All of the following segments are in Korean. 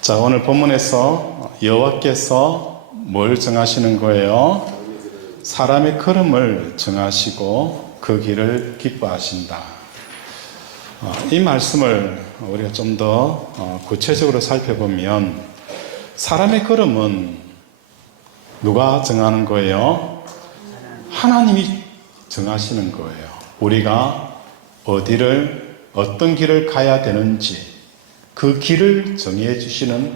자, 오늘 본문에서 여호와께서 뭘 정하시는 거예요? 사람의 걸음을 정하시고 그 길을 기뻐하신다. 이 말씀을 우리가 좀 더 구체적으로 살펴보면 사람의 걸음은 누가 정하는 거예요? 하나님이 정하시는 거예요. 우리가 어떤 길을 가야 되는지 그 길을 정해 주시는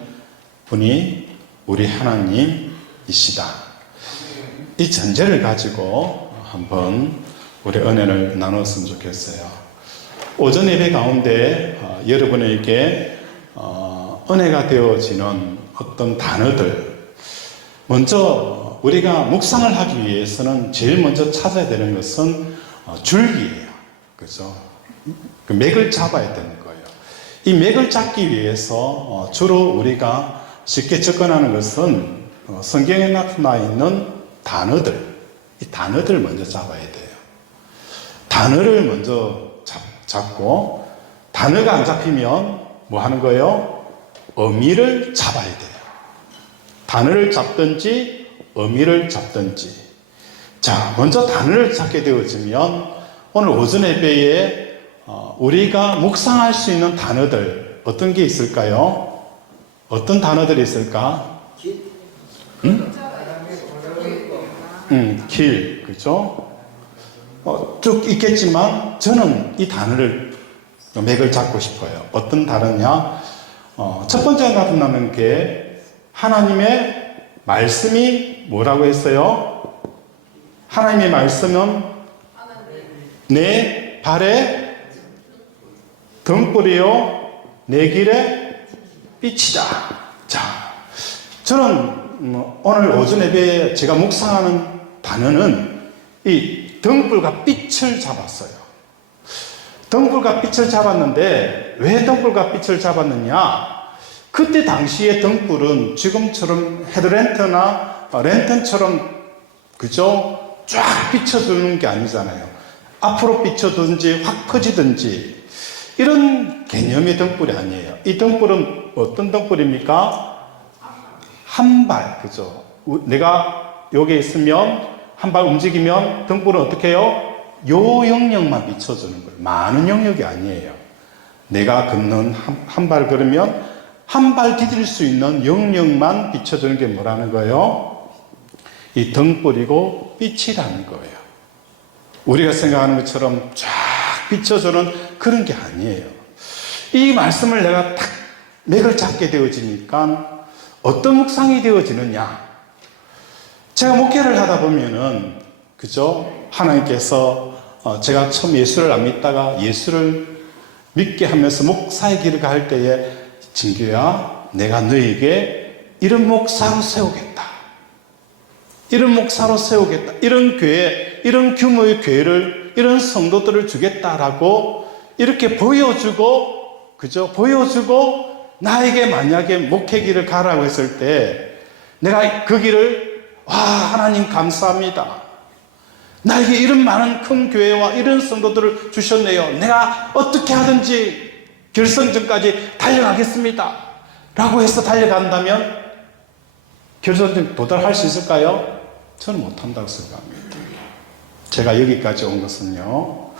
분이 우리 하나님이시다. 이 전제를 가지고 한번 우리 은혜를 나눴으면 좋겠어요. 오전 예배 가운데 여러분에게 은혜가 되어지는 어떤 단어들, 먼저 우리가 묵상을 하기 위해서는 제일 먼저 찾아야 되는 것은 줄기예요. 그죠? 그 맥을 잡아야 되는 거예요. 이 맥을 잡기 위해서 주로 우리가 쉽게 접근하는 것은 성경에 나타나 있는 단어들, 이 단어들을 먼저 잡아야 돼요. 단어를 먼저 잡고, 단어가 안 잡히면 뭐 하는 거예요? 의미를 잡아야 돼요. 단어를 잡든지 의미를 잡든지. 자, 먼저 단어를 잡게 되어지면 오늘 오전 예배에 우리가 묵상할 수 있는 단어들 어떤 게 있을까요? 어떤 단어들이 있을까? 길, 그죠? 쭉 있겠지만 저는 이 단어를 맥을 잡고 싶어요. 어떤 단어냐? 첫 번째 나타나는 게 하나님의 말씀이 뭐라고 했어요? 하나님의 말씀은 내 발에 등불이요 내 길에 빛이다. 자, 저는 오늘 오전 예배에 제가 묵상하는 단어는 이 등불과 빛을 잡았어요. 등불과 빛을 잡았는데 왜 등불과 빛을 잡았느냐? 그때 당시에 등불은 지금처럼 헤드랜턴이나 랜턴처럼 그죠? 쫙 비춰주는 게 아니잖아요. 앞으로 비춰든지 확 퍼지든지 이런 개념의 등불이 아니에요. 이 등불은 어떤 등불입니까? 한 발, 그죠? 내가 여기 있으면 한 발 움직이면 등불은 어떻게 해요? 요 영역만 비춰주는 거예요. 많은 영역이 아니에요. 내가 걷는 한 발 걸으면 한 발 디딜 수 있는 영역만 비춰주는 게 뭐라는 거예요? 이 등불이고 빛이라는 거예요. 우리가 생각하는 것처럼 쫙 비춰주는 그런 게 아니에요. 이 말씀을 내가 딱 맥을 잡게 되어지니까 어떤 묵상이 되어지느냐? 제가 목회를 하다 보면은 그죠? 하나님께서 제가 처음 예수를 안 믿다가 예수를 믿게 하면서 목사의 길을 갈 때에 진규야, 내가 너에게 이런 목사로 세우겠다. 이런 목사로 세우겠다. 이런 교회, 이런 규모의 교회를, 이런 성도들을 주겠다라고 이렇게 보여주고, 그죠? 보여주고, 나에게 만약에 목회 길을 가라고 했을 때, 내가 그 길을, 와, 하나님 감사합니다. 나에게 이런 많은 큰 교회와 이런 성도들을 주셨네요. 내가 어떻게 하든지 결선전까지 달려가겠습니다. 라고 해서 달려간다면, 결선전 도달할 수 있을까요? 저는 못한다고 생각합니다. 제가 여기까지 온 것은요,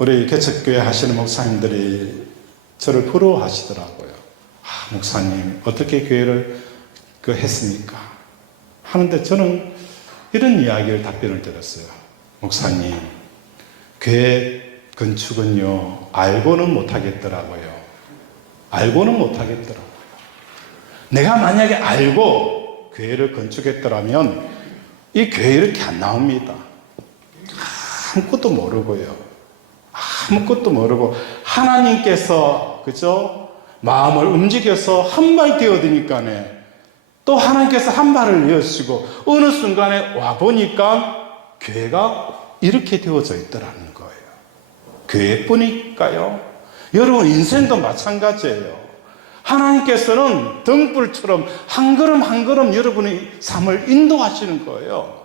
우리 개척교회 하시는 목사님들이 저를 부러워하시더라고요. 목사님, 어떻게 교회를 했습니까? 하는데 저는 이런 이야기를 답변을 드렸어요. 목사님, 교회 건축은요, 알고는 못하겠더라고요. 알고는 못하겠더라고요. 내가 만약에 알고 교회를 건축했더라면 이 교회 이렇게 안 나옵니다. 아무것도 모르고요. 아무것도 모르고 하나님께서 그죠? 마음을 움직여서 한 발 뛰어드니까네. 또 하나님께서 한 발을 이어주시고 어느 순간에 와 보니까 교회가 이렇게 되어져 있더라는 거예요. 교회뿐일까요? 여러분 인생도 마찬가지예요. 하나님께서는 등불처럼 한 걸음 한 걸음 여러분의 삶을 인도하시는 거예요.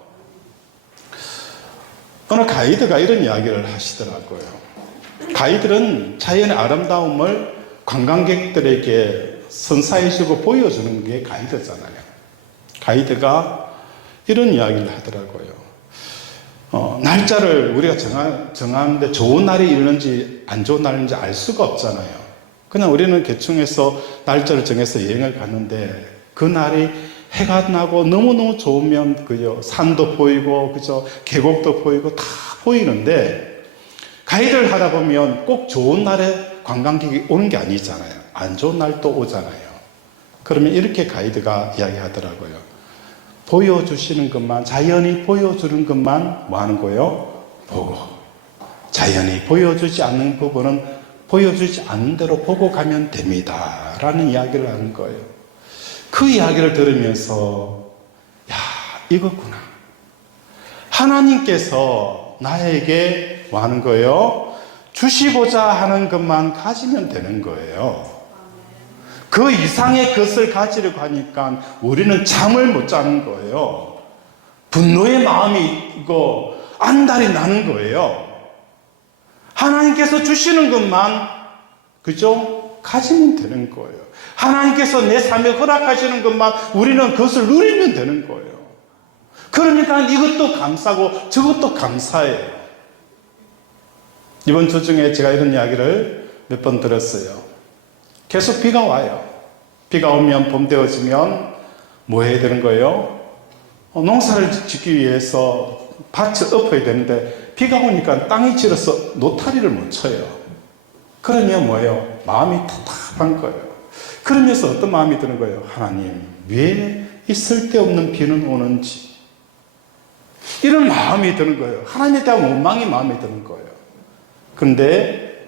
어느 가이드가 이런 이야기를 하시더라고요. 가이드는 자연의 아름다움을 관광객들에게 선사해주고 보여주는 게 가이드잖아요. 가이드가 이런 이야기를 하더라고요. 날짜를 우리가 정하는데 좋은 날이 있는지 안 좋은 날인지 알 수가 없잖아요. 그냥 우리는 개충해서 날짜를 정해서 여행을 갔는데 그 날이 해가 나고 너무너무 좋으면 그죠, 산도 보이고 그죠, 계곡도 보이고 다 보이는데 가이드를 하다 보면 꼭 좋은 날에 관광객이 오는 게 아니잖아요. 안 좋은 날도 오잖아요. 그러면 이렇게 가이드가 이야기하더라고요. 보여주시는 것만, 자연이 보여주는 것만 뭐 하는 거예요? 보고. 자연이 보여주지 않는 부분은 보여주지 않는 대로 보고 가면 됩니다. 라는 이야기를 하는 거예요. 그 이야기를 들으면서 야, 이거구나. 하나님께서 나에게 뭐 하는 거예요? 주시고자 하는 것만 가지면 되는 거예요. 그 이상의 것을 가지려고 하니까 우리는 잠을 못 자는 거예요. 분노의 마음이 있고 안달이 나는 거예요. 하나님께서 주시는 것만 그죠? 가지면 되는 거예요. 하나님께서 내 삶에 허락하시는 것만 우리는 그것을 누리면 되는 거예요. 그러니까 이것도 감사고 저것도 감사해요. 이번 주 중에 제가 이런 이야기를 몇 번 들었어요. 계속 비가 와요. 비가 오면 봄 되어지면 뭐 해야 되는 거예요? 농사를 짓기 위해서 밭을 엎어야 되는데 비가 오니까 땅이 질어서 노타리를 못 쳐요. 그러면 뭐예요? 마음이 답답한 거예요. 그러면서 어떤 마음이 드는 거예요? 하나님, 왜 이 쓸데없는 비는 오는지. 이런 마음이 드는 거예요. 하나님에 대한 원망의 마음이 드는 거예요. 그런데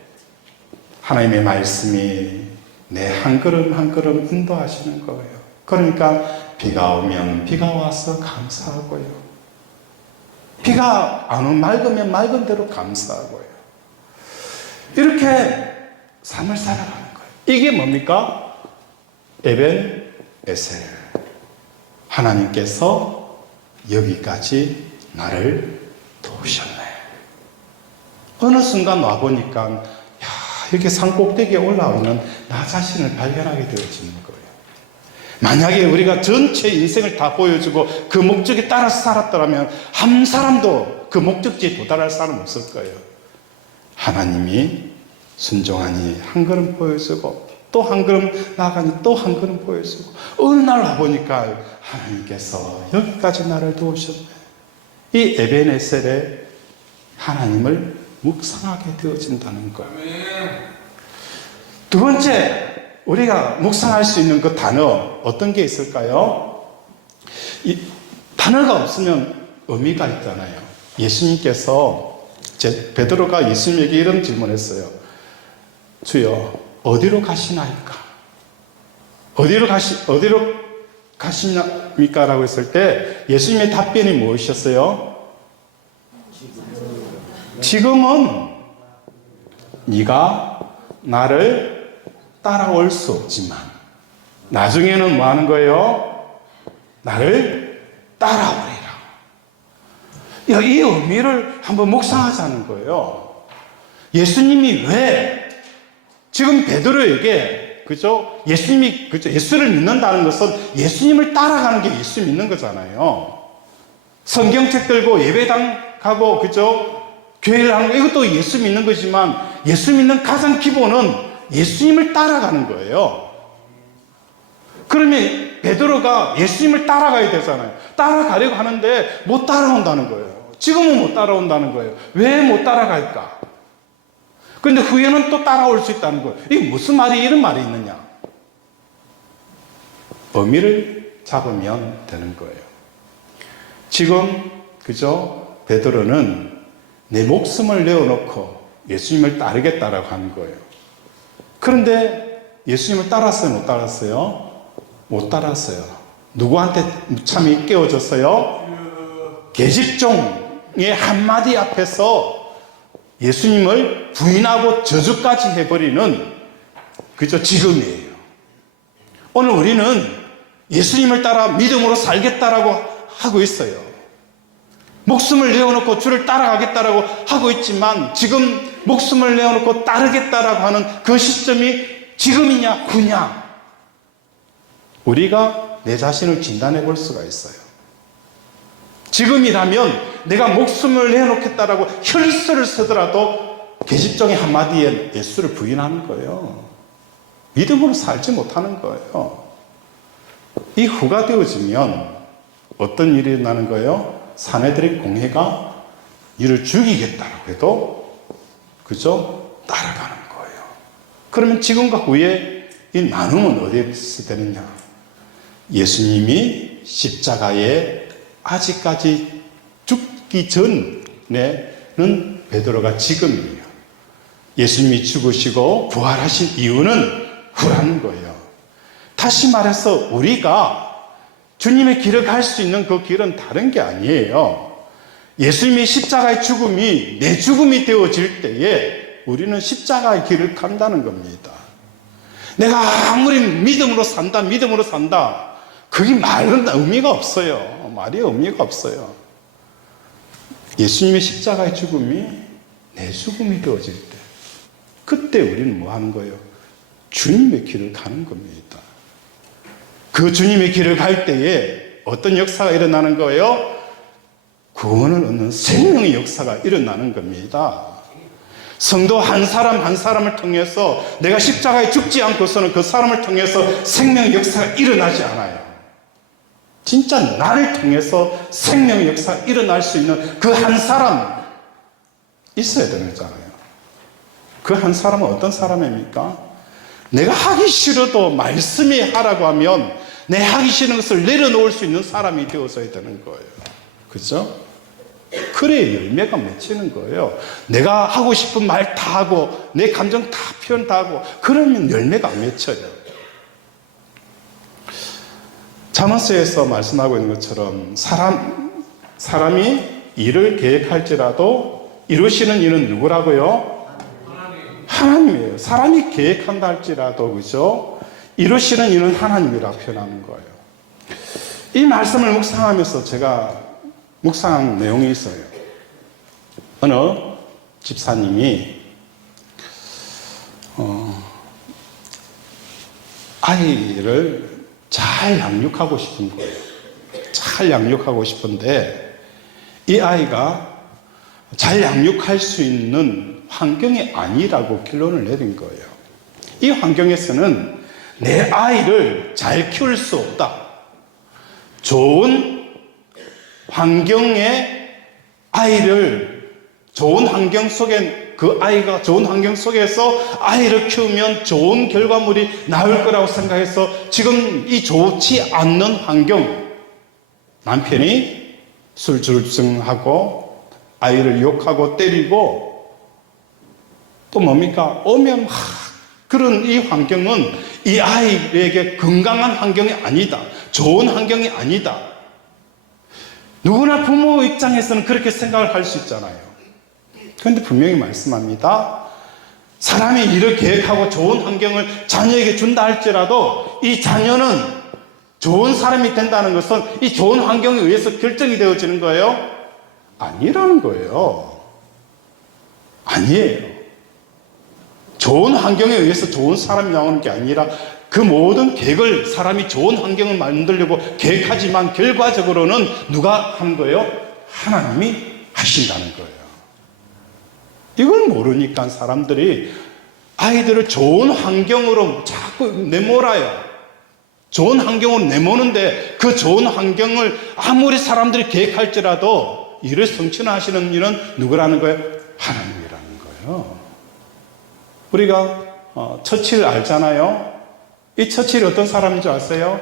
하나님의 말씀이 내 한 걸음 한 걸음 인도하시는 거예요. 그러니까 비가 오면 비가 와서 감사하고요. 비가 안 오면 맑으면 맑은 대로 감사하고요. 이렇게 삶을 살아가는 거예요. 이게 뭡니까? 에벤 에셀. 하나님께서 여기까지 나를 도우셨네. 어느 순간 와보니까 이렇게 산 꼭대기에 올라오는 나 자신을 발견하게 되어지는 거예요. 만약에 우리가 전체 인생을 다 보여주고 그 목적에 따라서 살았더라면 한 사람도 그 목적지에 도달할 사람 없을 거예요. 하나님이 순종하니 한 걸음 보여주고 또 한 걸음 나아가니 또 한 걸음 보여주고 어느 날 와보니까 하나님께서 여기까지 나를 도우셨네. 이 에벤에셀에 하나님을 묵상하게 되어진다는 것. 두 번째, 우리가 묵상할 수 있는 그 단어 어떤 게 있을까요? 이 단어가 없으면 의미가 있잖아요. 예수님께서 베드로가 예수님에게 이런 질문했어요. 주여, 어디로 가시나이까? 어디로 가시나입니까? 라고 했을 때 예수님의 답변이 무엇이었어요? 지금은 네가 나를 따라올 수 없지만 나중에는 뭐 하는 거예요? 나를 따라오리라. 이 의미를 한번 묵상하자는 거예요. 예수님이 왜 지금 베드로에게 그죠? 예수님이 그죠? 예수를 믿는다는 것은 예수님을 따라가는 게 예수 믿는 거잖아요. 성경책 들고 예배당 가고 그죠? 교회를 하는 거 이것도 예수 믿는 거지만 예수 믿는 가장 기본은 예수님을 따라가는 거예요. 그러면 베드로가 예수님을 따라가야 되잖아요. 따라가려고 하는데 못 따라온다는 거예요. 지금은 못 따라온다는 거예요. 왜 못 따라갈까? 그런데 후에는 또 따라올 수 있다는 거예요. 이게 무슨 말이 이런 말이 있느냐? 의미를 잡으면 되는 거예요. 지금 그죠? 베드로는 내 목숨을 내어놓고 예수님을 따르겠다라고 하는 거예요. 그런데 예수님을 따랐어요? 못 따랐어요? 못 따랐어요. 누구한테 무참히 깨워졌어요? 계집종의 한마디 앞에서 예수님을 부인하고 저주까지 해버리는 그저 지금이에요. 오늘 우리는 예수님을 따라 믿음으로 살겠다라고 하고 있어요. 목숨을 내어놓고 주를 따라가겠다라고 하고 있지만 지금 목숨을 내어놓고 따르겠다라고 하는 그 시점이 지금이냐 후냐 우리가 내 자신을 진단해 볼 수가 있어요. 지금이라면 내가 목숨을 내놓겠다라고 혈서를 쓰더라도 계집종의 한마디에 예수를 부인하는 거예요. 믿음으로 살지 못하는 거예요. 이 후가 되어지면 어떤 일이 일어나는 거예요? 사내들의 공회가 이를 죽이겠다라고 해도 그죠? 따라가는 거예요. 그러면 지금과 후에 이 나눔은 어디에서 되느냐? 예수님이 십자가에 아직까지 죽기 전에는 베드로가 지금이에요. 예수님이 죽으시고 부활하신 이유는 후라는 거예요. 다시 말해서 우리가 주님의 길을 갈 수 있는 그 길은 다른 게 아니에요. 예수님의 십자가의 죽음이 내 죽음이 되어질 때에 우리는 십자가의 길을 간다는 겁니다. 내가 아무리 믿음으로 산다, 믿음으로 산다. 그게 말은 의미가 없어요. 말이 의미가 없어요. 예수님의 십자가의 죽음이 내 죽음이 되어질 때, 그때 우리는 뭐 하는 거예요? 주님의 길을 가는 겁니다. 그 주님의 길을 갈 때에 어떤 역사가 일어나는 거예요? 구원을 얻는 생명의 역사가 일어나는 겁니다. 성도 한 사람 한 사람을 통해서 내가 십자가에 죽지 않고서는 그 사람을 통해서 생명의 역사가 일어나지 않아요. 진짜 나를 통해서 생명의 역사가 일어날 수 있는 그 한 사람 있어야 되는 거잖아요. 그 한 사람은 어떤 사람입니까? 내가 하기 싫어도 말씀이 하라고 하면 내 하기 싫은 것을 내려놓을 수 있는 사람이 되어서야 되는 거예요. 그죠? 그래야 열매가 맺히는 거예요. 내가 하고 싶은 말 다 하고 내 감정 다 표현 다 하고 그러면 열매가 안 맺혀요. 잠언서에서 말씀하고 있는 것처럼 사람이 일을 계획할지라도 이루시는 이는 누구라고요? 하나님이에요. 사람이 계획한다 할지라도 그죠? 이루시는 이는 하나님이라고 표현하는 거예요. 이 말씀을 묵상하면서 제가 묵상한 내용이 있어요. 어느 집사님이 아이를 잘 양육하고 싶은 거예요. 잘 양육하고 싶은데 이 아이가 잘 양육할 수 있는 환경이 아니라고 결론을 내린 거예요. 이 환경에서는 내 아이를 잘 키울 수 없다. 좋은 환경에 아이를 좋은 환경 속에 그 아이가 좋은 환경 속에서 아이를 키우면 좋은 결과물이 나올 거라고 생각해서 지금 이 좋지 않는 환경, 남편이 술주정하고 아이를 욕하고 때리고 또 뭡니까? 오면 그런 이 환경은 이 아이에게 건강한 환경이 아니다. 좋은 환경이 아니다. 누구나 부모 입장에서는 그렇게 생각을 할 수 있잖아요. 그런데 분명히 말씀합니다. 사람이 일을 계획하고 좋은 환경을 자녀에게 준다 할지라도 이 자녀는 좋은 사람이 된다는 것은 이 좋은 환경에 의해서 결정이 되어지는 거예요? 아니라는 거예요. 아니에요. 좋은 환경에 의해서 좋은 사람이 나오는 게 아니라 그 모든 계획을 사람이 좋은 환경을 만들려고 계획하지만 결과적으로는 누가 하는 거예요? 하나님이 하신다는 거예요. 이걸 모르니까 사람들이 아이들을 좋은 환경으로 자꾸 내몰아요. 좋은 환경으로 내모는데 그 좋은 환경을 아무리 사람들이 계획할지라도 이를 성취하시는 일은 누구라는 거예요? 하나님이라는 거예요. 우리가 처칠 알잖아요. 이 처칠이 어떤 사람인지 아세요?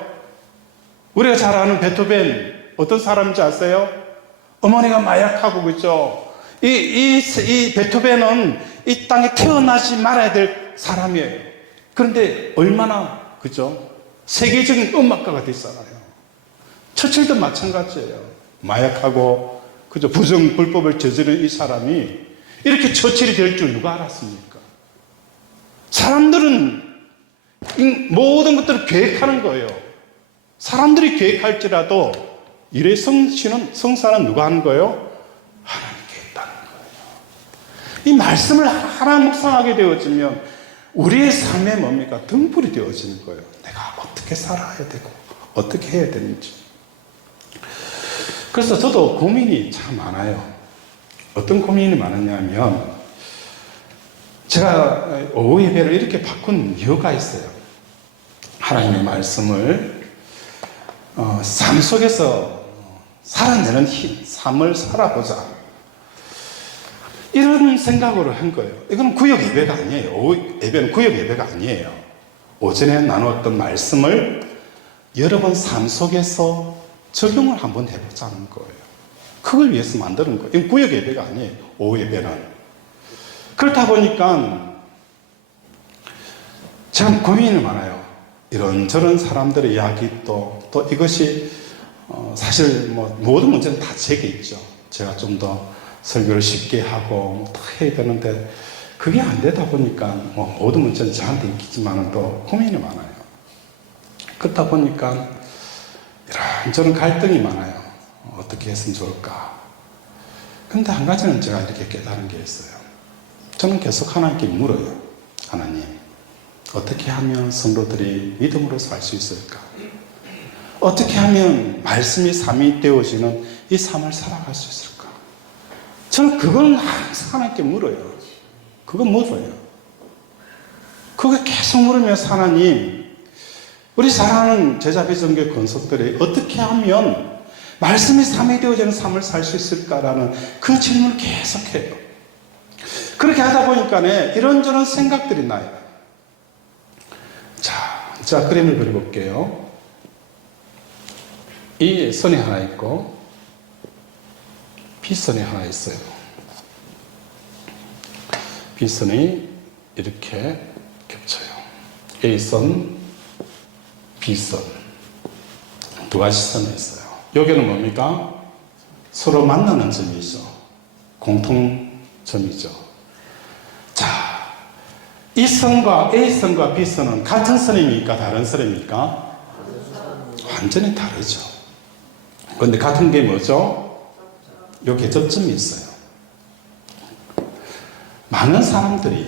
우리가 잘 아는 베토벤 어떤 사람인지 아세요? 어머니가 마약하고 그죠? 이 베토벤은 이 땅에 태어나지 말아야 될 사람이에요. 그런데 얼마나 그죠? 세계적인 음악가가 됐잖아요. 처칠도 마찬가지예요. 마약하고 그죠? 불법을 저지른 이 사람이 이렇게 처칠이 될 줄 누가 알았습니까? 사람들은 모든 것들을 계획하는 거예요. 사람들이 계획할지라도 일의 성사는 누가 하는 거예요? 하나님께 했다는 거예요. 이 말씀을 하나 묵상하게 되어지면 우리의 삶에 뭡니까? 등불이 되어지는 거예요. 내가 어떻게 어떻게 살아야 되고 어떻게 해야 되는지. 그래서 저도 고민이 참 많아요. 어떤 고민이 많았냐면 제가 오후 예배를 이렇게 바꾼 이유가 있어요. 하나님의 말씀을 삶 속에서 살아내는 삶을 살아보자, 이런 생각으로 한 거예요. 이건 구역 예배가 아니에요. 오후 예배는 구역 예배가 아니에요. 오전에 나누었던 말씀을 여러분 삶 속에서 적용을 한번 해보자는 거예요. 그걸 위해서 만드는 거예요. 이건 구역 예배가 아니에요. 오후 예배는. 그렇다 보니까 참 고민이 많아요. 이런저런 사람들의 이야기 또 이것이 사실 모든 문제는 다 제게 있죠. 제가 좀 더 설교를 쉽게 하고 다 해야 되는데 그게 안 되다 보니까 모든 문제는 저한테 있겠지만 또 고민이 많아요. 그렇다 보니까 이런저런 갈등이 많아요. 어떻게 했으면 좋을까. 근데 한 가지는 제가 이렇게 깨달은 게 있어요. 저는 계속 하나님께 물어요. 하나님, 어떻게 하면 성도들이 믿음으로 살 수 있을까? 어떻게 하면 말씀이 삶이 되어지는 이 삶을 살아갈 수 있을까? 저는 그건 항상 하나님께 물어요. 그건 물어요. 그거 계속 물으면서 하나님, 우리 사랑하는 제자비전교회 권속들이 어떻게 하면 말씀이 삶이 되어지는 삶을 살 수 있을까라는 그 질문을 계속해요. 그렇게 하다 보니까 이런저런 생각들이 나요. 자, 그림을 그려볼게요. 이 선이 하나 있고 B선이 하나 있어요. B선이 이렇게 겹쳐요. A선, B선. 두 가지 선이 있어요. 여기는 뭡니까? 서로 만나는 점이죠. 공통점이죠. 자, 이 선과 A선과 B선은 같은 선입니까? 다른 선입니까? 완전히 다르죠. 그런데 같은 게 뭐죠? 여기에 접점이 있어요. 많은 사람들이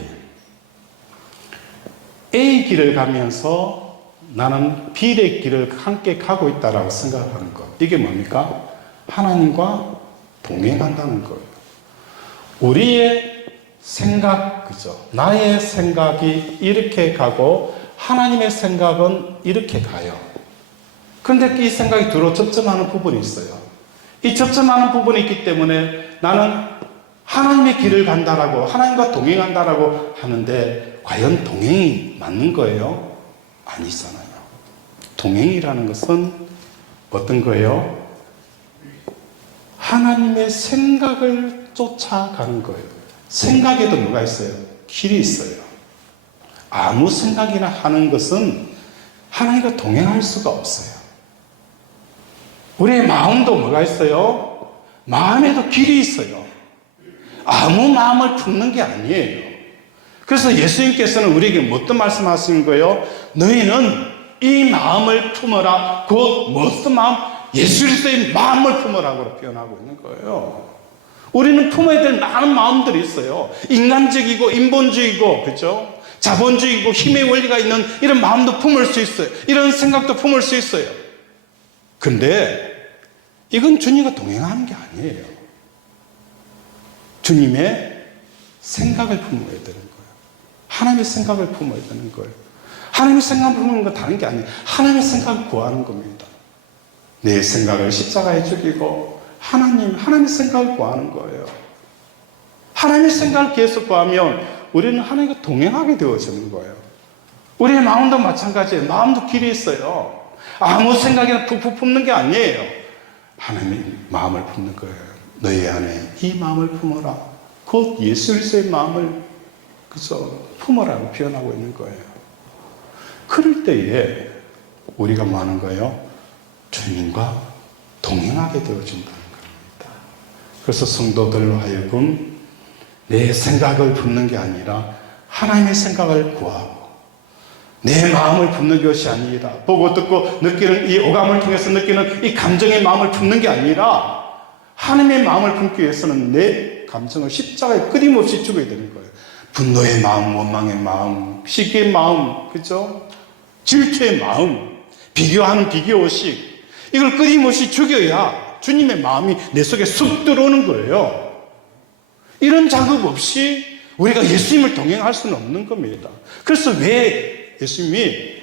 A 길을 가면서 나는 B의 길을 함께 가고 있다라고 생각하는 것. 이게 뭡니까? 하나님과 동행한다는 거예요. 우리의 생각, 그죠? 나의 생각이 이렇게 가고 하나님의 생각은 이렇게 가요. 그런데 이 생각이 두루 접점하는 부분이 있어요. 이 접점하는 부분이 있기 때문에 나는 하나님의 길을 간다라고, 하나님과 동행한다라고 하는데 과연 동행이 맞는 거예요? 아니잖아요. 동행이라는 것은 어떤 거예요? 하나님의 생각을 쫓아가는 거예요. 생각에도 뭐가 있어요? 길이 있어요. 아무 생각이나 하는 것은 하나님과 동행할 수가 없어요. 우리의 마음도 뭐가 있어요? 마음에도 길이 있어요. 아무 마음을 품는 게 아니에요. 그래서 예수님께서는 우리에게 어떤 말씀하시는 거예요? 너희는 이 마음을 품어라. 곧 무슨 마음? 예수 그리스도의 마음을 품으라고 표현하고 있는 거예요. 우리는 품어야 될 많은 마음들이 있어요. 인간적이고 인본주의고, 그렇죠? 자본주의고 힘의 원리가 있는 이런 마음도 품을 수 있어요. 이런 생각도 품을 수 있어요. 근데 이건 주님과 동행하는 게 아니에요. 주님의 생각을 품어야 되는 거예요. 하나님의 생각을 품어야 되는 거예요. 하나님의 생각을 품는 건 다른 게 아니에요. 하나님의 생각을 구하는 겁니다. 내 생각을 십자가에 죽이고 하나님의 생각을 구하는 거예요. 하나님의 생각을 계속 구하면 우리는 하나님과 동행하게 되어지는 거예요. 우리의 마음도 마찬가지예요. 마음도 길이 있어요. 아무 생각이나 푹푹 품는 게 아니에요. 하나님의 마음을 품는 거예요. 너희 안에 이 마음을 품어라. 곧 예수 그리스도의 마음을 그죠? 품어라고 표현하고 있는 거예요. 그럴 때에 우리가 뭐 하는 거예요? 주님과 동행하게 되어진다는 겁니다. 그래서 성도들로 하여금 내 생각을 품는 게 아니라 하나님의 생각을 구하고 내 마음을 품는 것이 아니라 보고 듣고 느끼는 이 오감을 통해서 느끼는 이 감정의 마음을 품는 게 아니라 하나님의 마음을 품기 위해서는 내 감정을 십자가에 끊임없이 죽어야 되는 거예요. 분노의 마음, 원망의 마음, 시기의 마음, 그죠? 질투의 마음, 비교하는 비교의식, 이걸 끊임없이 죽여야 주님의 마음이 내 속에 쑥 들어오는 거예요. 이런 작업 없이 우리가 예수님을 동행할 수는 없는 겁니다. 그래서 왜 예수님이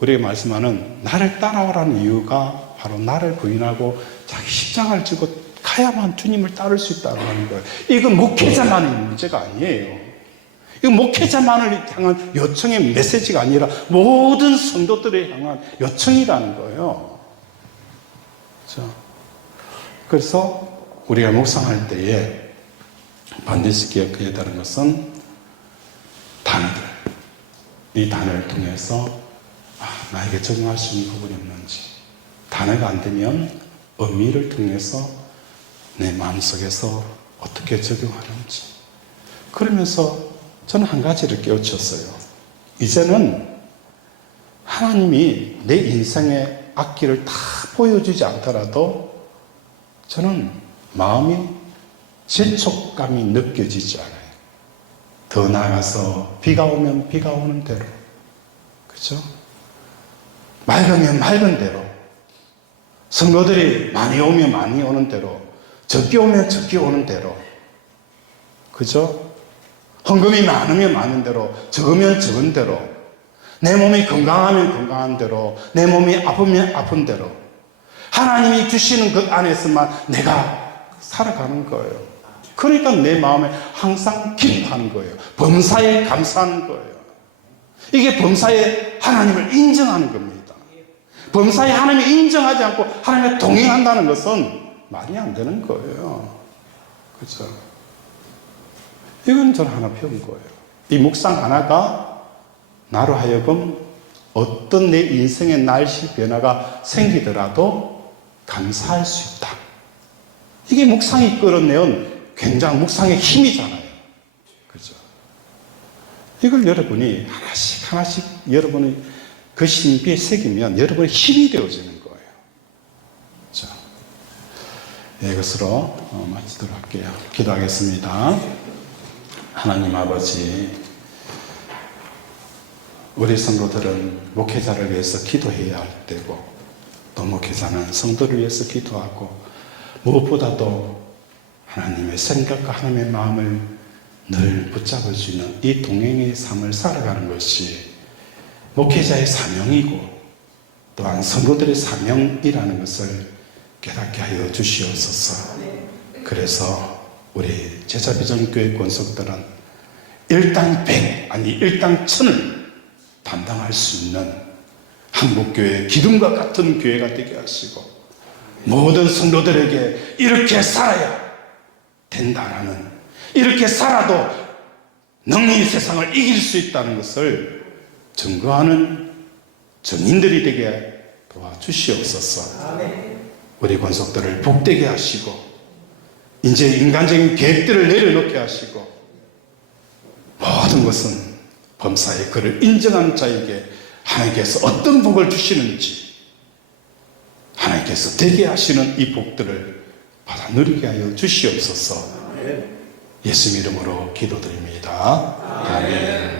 우리에게 말씀하는 나를 따라오라는 이유가 바로 나를 부인하고 자기 십자가를 지고 가야만 주님을 따를 수 있다고 하는 거예요. 이건 목회자만의 문제가 아니에요. 이건 목회자만을 향한 요청의 메시지가 아니라 모든 성도들을 향한 요청이라는 거예요. 그렇죠? 그래서 우리가 묵상할 때에 반드시 기억해야 되는 것은 단어들, 이 단어를 통해서 나에게 적용할 수 있는 부분이 없는지, 단어가 안 되면 의미를 통해서 내 마음속에서 어떻게 적용하는지, 그러면서 저는 한 가지를 깨우쳤어요. 이제는 하나님이 내 인생의 앞길을 다 보여주지 않더라도 저는 마음이 재촉감이 느껴지지 않아요. 더 나아가서 비가 오면 비가 오는 대로, 그렇죠? 맑으면 맑은 대로, 성도들이 많이 오면 많이 오는 대로, 적게 오면 적게 오는 대로, 그죠? 헌금이 많으면 많은 대로, 적으면 적은 대로, 내 몸이 건강하면 건강한 대로, 내 몸이 아프면 아픈 대로, 하나님이 주시는 것 안에서만 내가 살아가는 거예요. 그러니까 내 마음에 항상 기뻐하는 거예요. 범사에 감사하는 거예요. 이게 범사에 하나님을 인정하는 겁니다. 범사에 하나님을 인정하지 않고 하나님과 동행한다는 것은 말이 안 되는 거예요. 그렇죠? 이건 저는 하나 배운 거예요. 이 묵상 하나가 나로 하여금 어떤 내 인생의 날씨 변화가 생기더라도 감사할 수 있다. 이게 묵상이 끌어내온 굉장히 묵상의 힘이잖아요. 그렇죠? 이걸 여러분이 하나씩 하나씩 여러분이 그 신비에 새기면 여러분의 힘이 되어지는 거예요. 자, 이것으로 마치도록 할게요. 기도하겠습니다. 하나님 아버지, 우리 성도들은 목회자를 위해서 기도해야 할 때고, 또 목회자는 성도를 위해서 기도하고, 무엇보다도 하나님의 생각과 하나님의 마음을 늘 붙잡을 수 있는 이 동행의 삶을 살아가는 것이 목회자의 사명이고, 또한 성도들의 사명이라는 것을 깨닫게 하여 주시옵소서. 그래서 우리 제자비전교회 권속들은 일당 100, 아니 일당 1000을 담당할 수 있는 한국교회 기둥과 같은 교회가 되게 하시고, 모든 성도들에게 이렇게 살아야 된다라는, 이렇게 살아도 능히 세상을 이길 수 있다는 것을 증거하는 증인들이 되게 도와주시옵소서. 우리 권속들을 복되게 하시고, 이제 인간적인 계획들을 내려놓게 하시고, 모든 것은 범사에 그를 인정하는 자에게 하나님께서 어떤 복을 주시는지, 하나님께서 되게 하시는 이 복들을 받아 누리게 하여 주시옵소서. 예수 이름으로 기도드립니다. 아멘.